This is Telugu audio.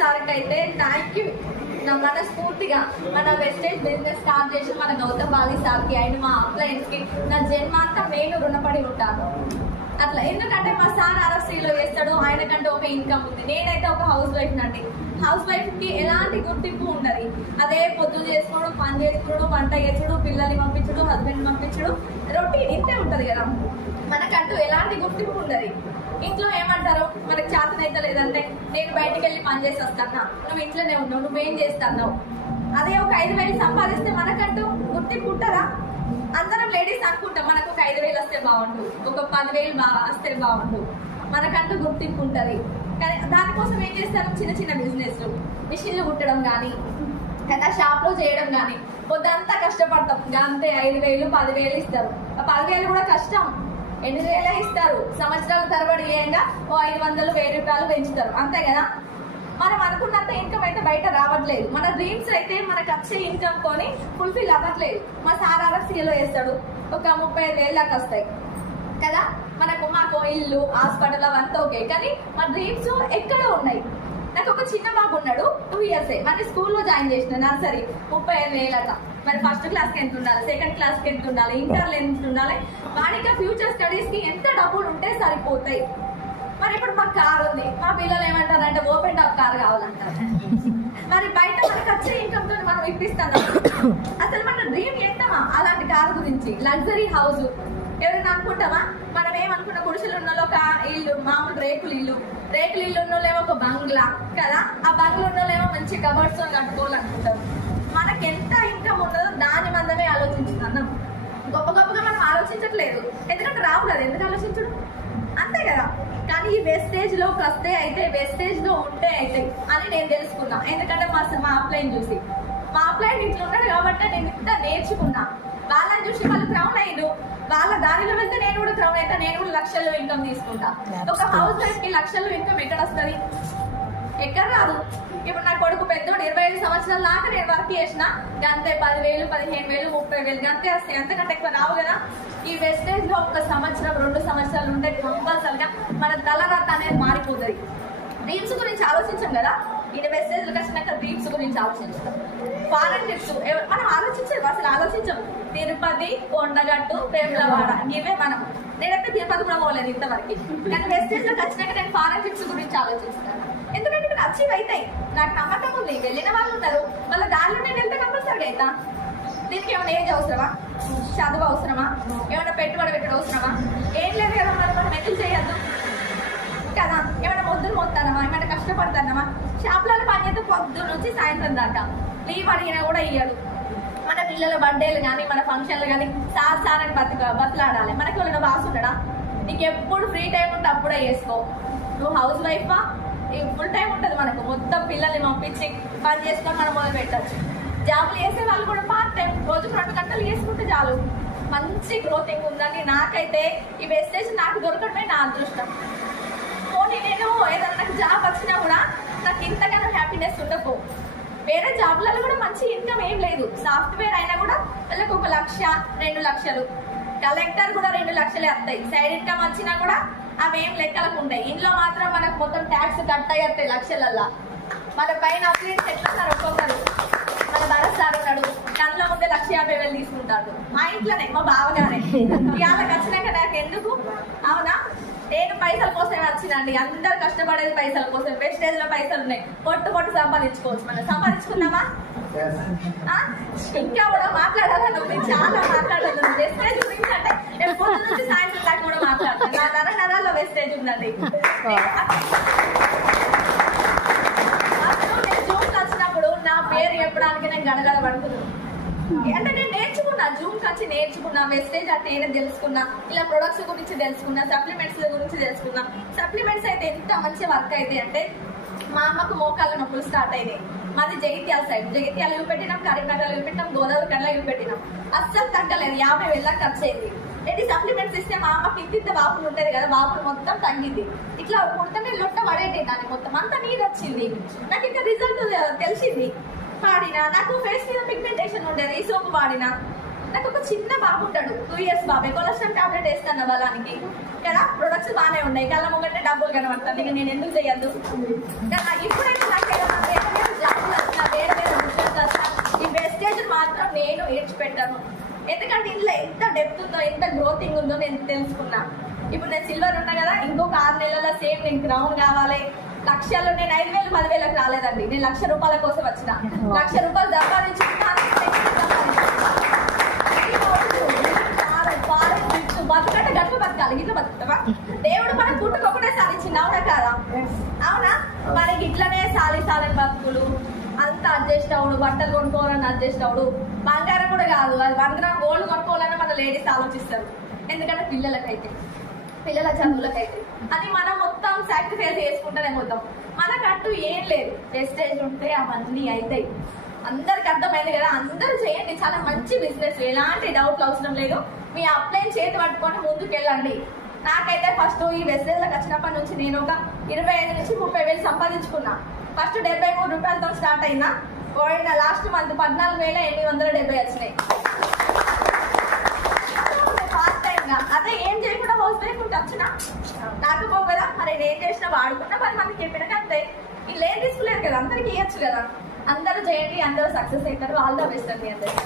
సార్కి అయితే థ్యాంక్ యూ మనస్ఫూర్తిగా. మన వెస్టేజ్ బిజినెస్ స్టార్ట్ చేసి మన గౌతమ్ బాలి సార్కి అండ్ మా అప్లయన్స్ కి నా జన్మాంతం నేను రుణపడి ఉంటాను. అట్లా ఎందుకంటే మా సార్ ఆర్ఎఫ్సీలో చేస్తాడు, ఆయనకంటే ఒక ఇన్కమ్ ఉంది. నేనైతే ఒక హౌస్ వైఫ్ నండి. హౌస్ వైఫ్ కి ఎలాంటి గుర్తింపు ఉండదు. అదే పొద్దు చేసుకోవడం, పని చేసుకోవడం, వంట చేసుడు, పిల్లల్ని పంపించడం, హస్బెండ్ పంపించడం, రొటీన్ ఇంతే ఉంటది కదా. మనకంటూ ఎలాంటి గుర్తింపు ఉండదు. ఇంట్లో ఏమంటారు, మనకు చేతనైతే లేదంటే నేను బయటికి వెళ్ళి పని చేసి వస్తాను, నువ్వు ఇంట్లోనే ఉన్నావు, నువ్వేం చేస్తున్నావు. అదే ఒక 5,000 సంపాదిస్తే మనకంటూ గుర్తింపు ఉంటుందా? అందరం లేడీస్ అనుకుంటాం మనకు ఒక 5,000 వస్తే బాగుండు, ఒక 10,000 వస్తే బాగుండు, మనకంటూ గుర్తింపు ఉంటుంది. కానీ దానికోసం ఏం చేస్తారు, చిన్న చిన్న బిజినెస్లు, మిషన్లు కుట్టడం కానీ లేదా షాప్లో చేయడం కానీ పొద్దంతా కష్టపడతాం. అంతే 5,000 10,000 ఇస్తారు. ఆ 10,000 కూడా కష్టం, 8,000 ఇస్తారు. సంవత్సరాల తరబడి ఏంగా ఓ 500 1000 రూపాయలు పెంచుతారు, అంతే కదా. మనం అనుకున్నంత ఇన్కమ్ అయితే బయట రావట్లేదు. మన డ్రీమ్స్ అయితే మనకు వచ్చే ఇన్కమ్ తోని ఫుల్ఫిల్ అవ్వట్లేదు. మా సార్ ఆర్ఎఫ్సీలో వేస్తాడు, ఒక 35,000 దాకా వస్తాయి కదా. మాకు ఇల్లు, హాస్పిటల్ అవంతా ఓకే, కానీ మా డ్రీమ్స్ ఎక్కడ ఉన్నాయి. నాకు ఒక చిన్న బాబు ఉన్నాడు, 2 years. మరి స్కూల్లో జాయిన్ చేసిన నర్సరీ 35,000 అట్లా. మరి ఫస్ట్ క్లాస్కి ఎంత ఉండాలి, సెకండ్ క్లాస్కి ఎంత ఉండాలి, ఇంటర్లో ఎంత ఉండాలి, వాడికి ఫ్యూచర్ స్టడీస్ కి ఎంత డబ్బులు ఉంటే సరిపోతాయి. మరి ఇప్పుడు మాకు కార్ ఉంది, మా పిల్లలు ఏమంటారంటే ఓపెన్ టాప్ కార్ కావాలంటారు. మరి బయట మనకు వచ్చే ఇన్కమ్ తో మనం ఇప్పిస్తాం. అసలు మన డ్రీమ్ ఎంతమా అలాంటి కార్ గురించి, లగ్జరీ హౌస్ ఎవరైనా అనుకుంటామా? మనం ఏమనుకున్న గుడిసెలు ఉన్న ఒక ఇల్లు, మామూలు రేకులు ఇల్లు ఉన్నోళ్ళేమో ఒక బంగ్లా కదా. ఆ బంగ్లా ఉన్నోళ్ళేమో మంచి కబర్డ్స్ కట్టుకోవాలనుకుంటాం. మనకి ఎంత ఇన్కమ్ ఉన్నదో దాని మందమే ఆలోచించుతున్నాం. గొప్ప గొప్పగా మనం ఆలోచించట్లేదు, ఎందుకంటే రావు కదా, ఎందుకు ఆలోచించడం, అంతే కదా. కానీ ఈ వెస్టేజ్ లోకి వస్తే అయితే వెస్టేజ్ లో ఉంటే అయితే అని నేను తెలుసుకున్నా. ఎందుకంటే మా అప్లైన్ చూసి, మా అప్లైన్ ఇంట్లో ఉన్నాడు కాబట్టి నేను ఇంత నేర్చుకున్నా. వాళ్ళని చూసి వాళ్ళు క్రౌన్ అయ్యారు, వాళ్ళ దారిలో వెళ్తే నేను కూడా క్రౌన్ అయితే నేను కూడా లక్షల్లో ఇన్కమ్ తీసుకుంటా. ఒక హౌస్ వైఫ్ కి లక్షల్లో ఇన్కమ్ ఎక్కడ వస్తుంది? ఎక్కడ రాదు. ఇప్పుడు నా కొడుకు పెద్దోడు 25 సంవత్సరాల దాకా నేను వర్క్ చేసిన, అంతే 10,000 15,000 30,000 అంతే వస్తాయి, అంతకంటే ఎక్కువ రావు కదా. ఈ వెస్టేజ్ లో 1 సంవత్సరం 2 సంవత్సరాలు ఉంటే కంపల్సరిగా మన తలరాత అనేది మారిపోతుంది. డ్రీమ్స్ గురించి ఆలోచించాం కదా, ఈ వెస్టేజ్ లో వచ్చినాక డ్రీమ్స్ గురించి ఆలోచిస్తాం. ఫారెన్ ట్రిప్స్ మనం ఆలోచించాము, అసలు ఆలోచించాము. తిరుపతి, కొండగట్టు, వేములవాడ ఇవే మనం. నేనైతే తిరుపతి కూడా పోలేదు ఇంతవరకు, కానీ వెస్టేజ్ లోకి వచ్చినాక నేను ఫారెన్ ట్రిప్స్ గురించి ఆలోచిస్తాను. ఎందుకంటే ఇక్కడ అచీవ్ అవుతాయి, నాకు నమ్మకం ఉంది. వెళ్ళిన వాళ్ళు ఉన్నారు, వాళ్ళ దారిలో నేను వెళ్తే కంపల్సరీగా అవుతా. దీనికి ఏమైనా ఏజ్ అవసరమా, చదువు అవసరమా, ఏమైనా పెట్టుబడి పెట్టడం అవసరమా? ఏం లేదు కదా. మనం ఎందుకు చేయొద్దు కదా. ఏమైనా పొద్దులు మోస్తానమా, ఏమైనా కష్టపడతానమా? షాప్లలో పని చేస్తే పొద్దు నుంచి సాయంత్రం దాకా లీవ్ అడిగినా కూడా ఇయ్యడు. మన పిల్లల బర్త్డేలు కానీ మన ఫంక్షన్లు కానీ సార్ అని బతులాడాలి. మనకి వాళ్ళ బాస్ ఉండడా? నీకు ఎప్పుడు ఫ్రీ టైం ఉంటే అప్పుడే చేసుకో. నువ్వు హౌస్ వైఫా, ఫుల్ టైం ఉంటుంది మనకు. మొత్తం పిల్లల్ని పంపించి పని చేసుకొని మనం మొదలు పెట్టచ్చు. జాబులు చేసే వాళ్ళు కూడా పార్ట్ టైం రోజుకు 2 గంటలు చేసుకుంటే చాలు. మంచి గ్రోతింగ్ ఉందని నాకైతే ఈ వెస్టేజ్ నాకు దొరకడమే నా అదృష్టం. పోనీ నేను ఏదైనా నాకు జాబ్ వచ్చినా కూడా నాకు ఇంతగానో హ్యాపీనెస్ ఉండకు. వేరే జాబ్లలో కూడా మంచి ఇన్కమ్ ఏం లేదు. సాఫ్ట్వేర్ అయినా కూడా వాళ్ళకి 1 లక్ష 2 లక్షలు, కలెక్టర్ కూడా 2 లక్షలే వస్తాయి. సైడ్ ఇన్కమ్ వచ్చినా కూడా అవి ఏం లెక్కలకు ఉంటాయి. ఇంట్లో మాత్రం మనకు మొత్తం ట్యాక్స్ కట్ అయ్యి లక్షలల్లా. మన పైన అప్లైన్స్ ఎట్లున్నారు ఒక్కొక్కరు. మన భరత్ సార్ ఉన్నాడు, కళ్ళ ముందే 1,50,000 తీసుకుంటాడు. మా ఇంట్లోనే మా బావగానే. ఇవాళకి వచ్చినాక నాకు ఎందుకు, అవునా? నేను పైసల కోసమే వచ్చినండి. అందరు కష్టపడేది పైసల కోసం. వెస్టేజ్ లో పైసలు ఉన్నాయి, పొట్టు సంపాదించుకోవచ్చు. మనం సంపాదించుకున్నామా? ఇంకా కూడా మాట్లాడాలా? నువ్వు చాలా మాట్లాడాలి. వెస్టేజ్ గురించి అంటే నేను పొద్దు నుంచి సాయంత్రం దాకా కూడా మాట్లాడతాను. నా నరాల్లో వెస్టేజ్ ఉందండి. అసలు నేను జూమ్కి వచ్చినప్పుడు నా పేరు చెప్పడానికి నేను గడగడ పడుతున్నాను. అంటే నేను నేర్చుకున్నా, జూమ్కి వచ్చి నేర్చుకున్నా, వెస్టేజ్ అంటే ఏదో తెలుసుకున్నా, ఇలా ప్రొడక్ట్స్ గురించి తెలుసుకున్నా, సప్లిమెంట్స్ గురించి తెలుసుకున్నా. సప్లిమెంట్స్ అయితే ఎంత మంచి వర్క్ అయితే అంటే మా అమ్మకు మోకాళ్ళ నొప్పులు స్టార్ట్ అయినాయి. మాది జగిత్యాల సైడ్. జగిత్యాల చూపెట్టినాం, కరీంనగర్ చూపెట్టినాం, గోదావరి కన్నా చూపెట్టినాం. అస్సలు తగ్గలేదు. 50,000 ఖర్చు అయింది. ఏంటి సప్లిమెంట్స్ ఇస్తే మా అమ్మకి ఇంత వాపులు ఉంటుంది కదా, వాపులు మొత్తం తగ్గింది. ఇట్లా పుడితే లొట్ట పడేటి దాన్ని మొత్తం అంతా నీరు వచ్చింది. నాకు ఇంకా రిజల్ట్ తెలిసింది. వాడినా నాకు ఫేస్ మీద పిగ్మెంటేషన్ ఉండేది, ఈ సోపు వాడినా. నాకు ఒక చిన్న బాబు ఉంటాడు, 2 years బాబే. కొలెస్ట్రాల్ టాబ్లెట్ వేస్తాను బలానికి కదా. ప్రొడక్ట్స్ బాగానే ఉన్నాయి, కళ్ళ ముంగంటే డబ్బులు కనబడతాను. ఇక నేను ఎందుకు చేయొద్దు కదా. ఇప్పుడైతే నాకు ఎందుకంటే ఇందులో ఎంత డెప్త్ ఉందో ఎంత గ్రోతింగ్ ఉందో నేను తెలుసుకున్నా. ఇప్పుడు నేను సిల్వర్ ఉన్నా కదా, ఇంకొక 6 నెలల సేమ్ నేను క్రౌన్ కావాలి. లక్షలు నేను 5,000 10,000కి రాలేదండి, నేను ₹1,00,000 కోసం వచ్చిన. ₹1,00,000 బతుకంటే గట్టు బతకాలి, ఇట్లా బతుకుతావా? దేవుడు మనకు పుట్టుకు ఒకటే సాధించింది, అవునా కాదా? అవునా? మనకి ఇట్లనే సాలని బతుకులు అంత అడ్జస్ట్ అవుడు, బట్టలు కొనుక్కోవాలని అడ్జస్ట్ అవుడు. బంగారం కూడా కాదు, అది 1 గ్రామ్ గోల్డ్ కొనుక్కోవాలని మన లేడీస్ ఆలోచిస్తారు. ఎందుకంటే పిల్లల చదువులకైతే అది మనం మొత్తం సాక్రిఫైస్ చేసుకుంటూనే పోతాం. మనకంటూ ఏం లేదు, వెస్టేజ్ ఉంటే అవన్నీ అవుతాయి. అందరికి అర్థమైంది కదా, అందరూ చేయండి, చాలా మంచి బిజినెస్, ఎలాంటి డౌట్లు అవసరం లేదు. మీ అప్లైన్ చేతి పట్టుకొని ముందుకు వెళ్ళండి. నాకైతే ఫస్ట్ ఈ వెస్టేజ్లకు వచ్చినప్పటి నుంచి నేను ఒక 25 నుంచి 30 వేలు సంపాదించుకున్నా. ఫస్ట్ ₹73 స్టార్ట్ అయినా, పోయిన లాస్ట్ మంత్ 14,870 వచ్చినాయి. ఫాస్ట్ టైంగా అదే ఏం చేయకుండా హౌస్ వైఫ్ ఉంటే వచ్చినా నాకు పోవు కదా. మరి నేను చేసినా వాడుకున్నా 10 మందికి చెప్పినా అంతే. వీళ్ళు ఏం తీసుకోలేరు కదా, అందరికి ఇవ్వచ్చు కదా. అందరూ చేయండి, అందరూ సక్సెస్ అవుతారు. ఆల్ ద బెస్ట్ అండి అందరికీ.